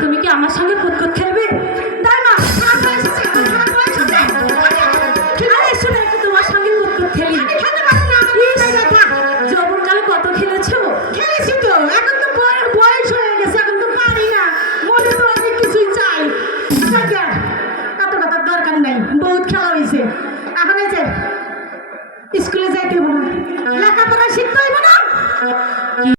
তুমি কি আমার সঙ্গে কুতকুত খেলবে তোমার সঙ্গে কুতকুত খেলি যৌবনকালে কত খেলেছো খেলেছি তো এখন বয়স হয়ে গেছে, এখন তো পারি না। মনে অনেক কিছুই চাই। আচ্ছা এত কথার দরকার নাই। বহুত খেলা হয়েছে